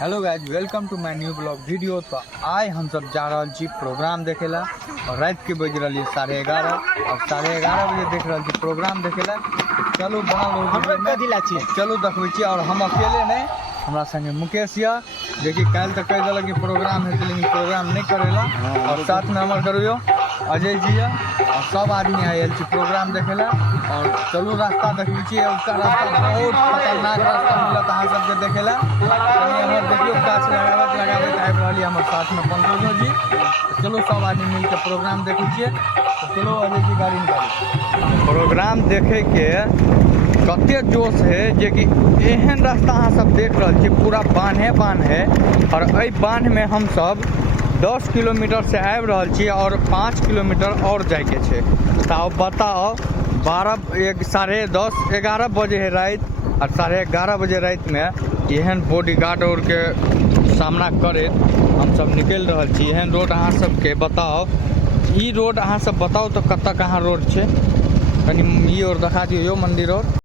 Hello guys, welcome two माय new blog video. तो आज हम सब जा रहा छी प्रोग्राम देखेला और रात के बज रही 11:30 और 11:30 बजे देख रहा छी प्रोग्राम देखेला। चलो चलो देखबै छी। और हम अकेले नहीं, हमारा संगे मुकेश या देखिए कल तक कह दिल कि प्रोग्राम है, लेकिन प्रोग्राम नहीं करेला। और साथ में हमारे करो अजय जी है और सब आदमी आयल छी प्रोग्राम देखेला। और चलू रास्ता देखै छी, उसका रास्ता बहुत खतरनाक रास्ता मिलत अहाँ सबके देखेला। हमर देखियो गाछ लगाबैत आबि रहली हमर साथ में पंकजो जी। तो चलो सब आदमी मिलकर प्रोग्राम देखे छिए। तो चलो अजय जी गाड़ी निकाली। प्रोग्राम देखे के कते जोश है जे कि एहन रास्ता अहाँ सब देख रहे छी, पूरा बान्हे है। और एहि बान्ह में हम सब 10 किलोमीटर से आबि रहल छी और 5 किलोमीटर और जाके छै। तो अब बताओ 10:30 11 बजे है रात, और 11:30 बजे रात में एहन बॉडीगार्ड और के सामना करे हम सब निकल रहल छी। एहन रोड अहाँ सबके बताओ, ई रोड अहाँ सब बताओ तो कतऽ कहाँ रोड छै, कनी ई और दिखा दियो यो मंदिर और।